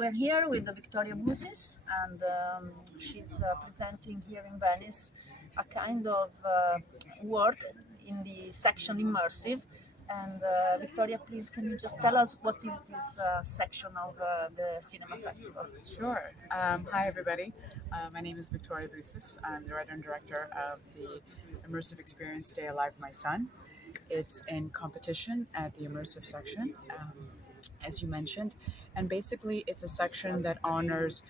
We're here with the Victoria Bousis, and she's presenting here in Venice a kind of work in the section immersive. And Victoria, please, can you just tell us what is this section of the cinema festival? Sure. Hi, everybody. My name is Victoria Bousis. I'm the writer and director of the immersive experience Stay Alive, My Son. It's in competition at the immersive section, as you mentioned. And basically, it's a section that honors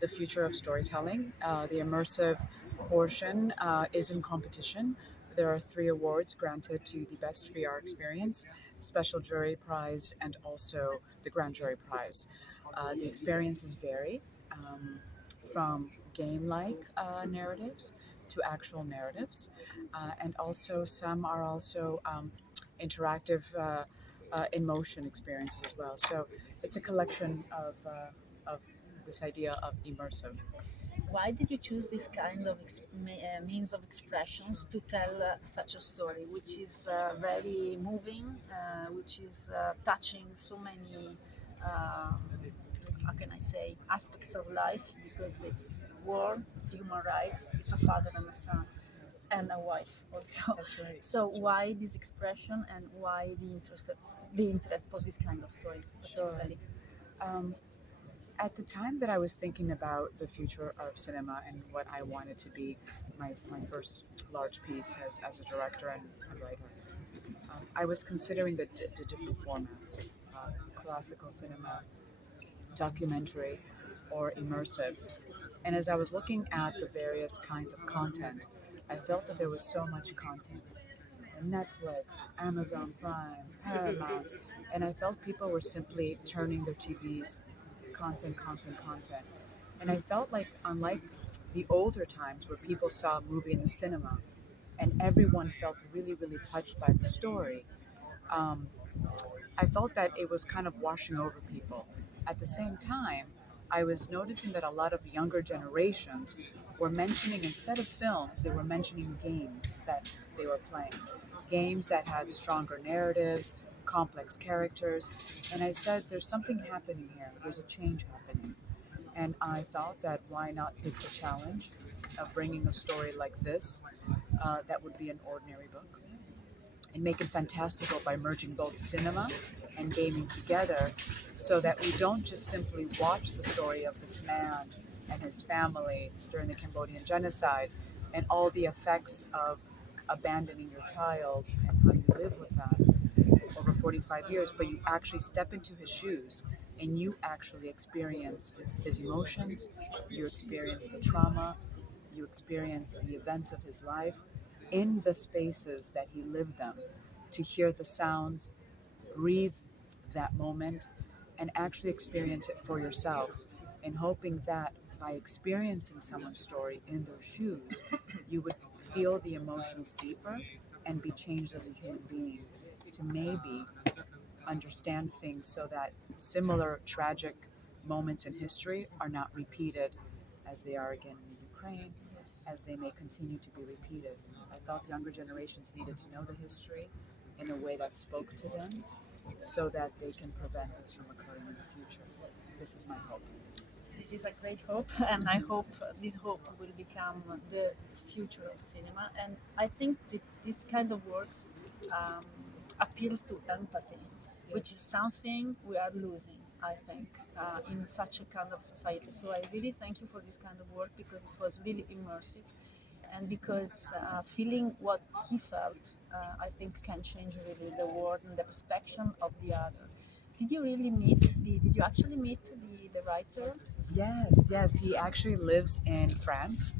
the future of storytelling. The immersive portion is in competition. There are 3 awards granted to the best VR experience, special jury prize, and also the grand jury prize. The experiences vary from game-like narratives to actual narratives, and also some are also interactive emotion experiences as well. So it's a collection of this idea of immersive. Why did you choose this kind of means of expressions to tell such a story, which is very moving, which is touching so many, how can I say, aspects of life, because it's war, it's human rights, it's a father and a son, and a wife also. That's right. So That's right. why this expression, and why the interest for this kind of story particularly? At the time that I was thinking about the future of cinema and what I wanted to be my first large piece as a director and a writer, I was considering the different formats: classical cinema, documentary, or immersive. And as I was looking at the various kinds of content, I felt that there was so much content. Netflix, Amazon Prime, Paramount, and I felt people were simply turning their TVs, content, content, content. And I felt like, unlike the older times where people saw a movie in the cinema and everyone felt really, really touched by the story, um, I felt that it was kind of washing over people. At the same time, I was noticing that a lot of younger generations were mentioning, instead of films, they were mentioning games that they were playing. Games that had stronger narratives, complex characters. And I said, there's something happening here. There's a change happening. And I thought that why not take the challenge of bringing a story like this that would be an ordinary book and make it fantastical by merging both cinema and gaming together, so that we don't just simply watch the story of this man and his family during the Cambodian genocide and all the effects of abandoning your child and how you live with that over 45 years, but you actually step into his shoes and you actually experience his emotions, you experience the trauma, you experience the events of his life in the spaces that he lived them, to hear the sounds, breathe that moment, and actually experience it for yourself, and hoping that by experiencing someone's story in their shoes, you would feel the emotions deeper and be changed as a human being to maybe understand things so that similar tragic moments in history are not repeated as they are again in the Ukraine, Yes. as they may continue to be repeated. I felt younger generations needed to know the history in a way that spoke to them so that they can prevent this from occurring in the future. This is my hope. This is a great hope, and I hope this hope will become the future of cinema. And I think that this kind of works um, appeals to empathy, which is something we are losing, I think, in such a kind of society. So I really thank you for this kind of work, because it was really immersive, and because feeling what he felt, I think, can change really the world and the perception of the other. Did you actually meet the writer? Yes, yes, he actually lives in France.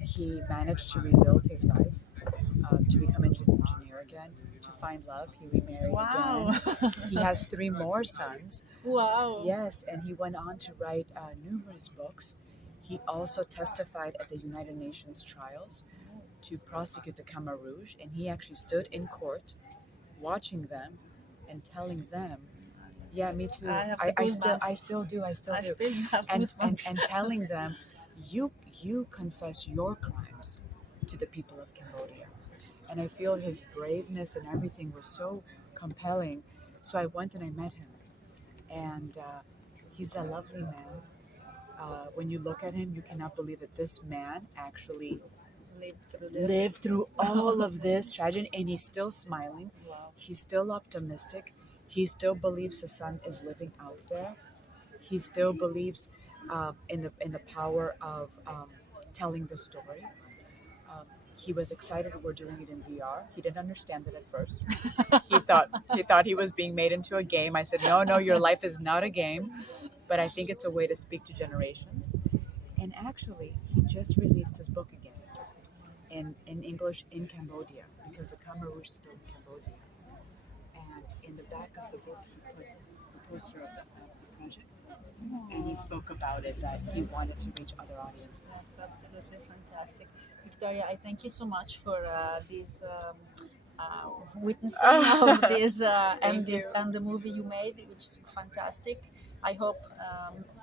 He managed to rebuild his life, to become an engineer again, to find love. He remarried Wow. again. He has 3 more sons. Wow. Yes, and he went on to write numerous books. He also testified at the United Nations trials to prosecute the Khmer Rouge, and he actually stood in court watching them and telling them, yeah, me too. I have the goosebumps. I still do. I still I do. still have And goosebumps. telling them, you confess your crimes to the people of Cambodia. And I feel his braveness and everything was so compelling. So I went and I met him, and He's a lovely man. When you look at him, you cannot believe that this man actually Lived through this. lived through all of this tragedy, and he's still smiling. Wow. He's still optimistic. He still believes his son is living out there. He still believes in the power of telling the story. He was excited we're doing it in VR. He didn't understand it at first. He thought he was being made into a game. I said, no, your life is not a game, but I think it's a way to speak to generations. And actually, he just released his book again in English in Cambodia because the Khmer Rouge is still in Cambodia. And in the back of the book, he put the poster of the project, and he spoke about it that he wanted to reach other audiences. That's absolutely fantastic. Victoria, I thank you so much for this witnessing of this Thank you. and the movie you made, which is fantastic. I hope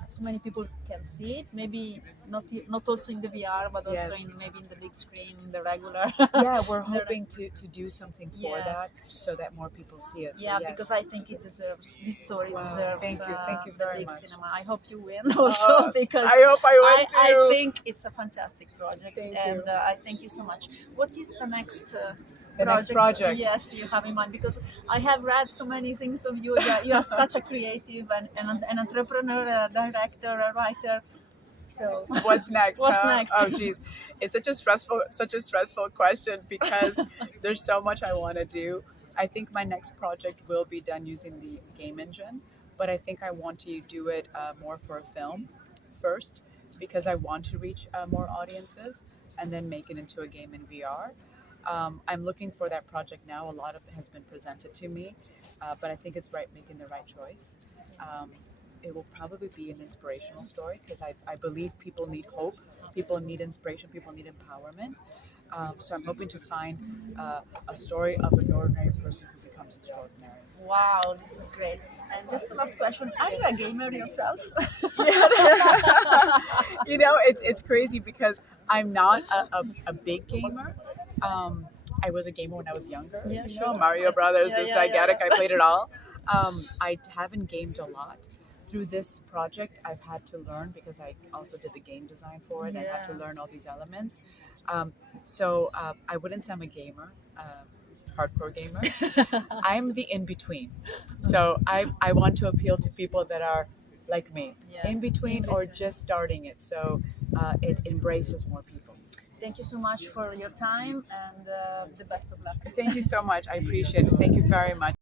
so many people can see it. Maybe not also in the VR, but also Yes. maybe in the big screen, in the regular. Yeah, we're hoping to do something for Yes. that so that more people see it. So Yeah, yes. because I think it deserves this story Wow, deserves thank you the very big much. cinema. I hope you win also because I hope I win too. I think it's a fantastic project, Thank and you. I thank you so much. What is the next The next project? Yes, you have in mind, because I have read so many things of you. You are such a creative and an entrepreneur, a director, a writer. So What's next? What's huh? next? Oh, geez, it's such a stressful question because there's so much I want to do. I think my next project will be done using the game engine, but I think I want to do it more for a film first because I want to reach more audiences and then make it into a game in VR. I'm looking for that project now. A lot of it has been presented to me, but I think it's making the right choice. It will probably be an inspirational story because I believe people need hope, people need inspiration, people need empowerment. So I'm hoping to find a story of an ordinary person who becomes extraordinary. Wow, this is great. And just the last question: are you a gamer yourself? You know, it's crazy because I'm not a big gamer. I was a gamer when I was younger. Yeah, you sure. know, Mario Brothers, Yeah, this yeah, gigantic. yeah. I played it all. I haven't gamed a lot. Through this project, I've had to learn because I also did the game design for it. I had to Yeah. learn all these elements. So I wouldn't say I'm a gamer, hardcore gamer. I'm the in between. So I want to appeal to people that are like me, Yeah, in between in or between. just starting it. So it embraces more people. Thank you so much for your time, and the best of luck. Thank you so much. I appreciate it. Thank you very much.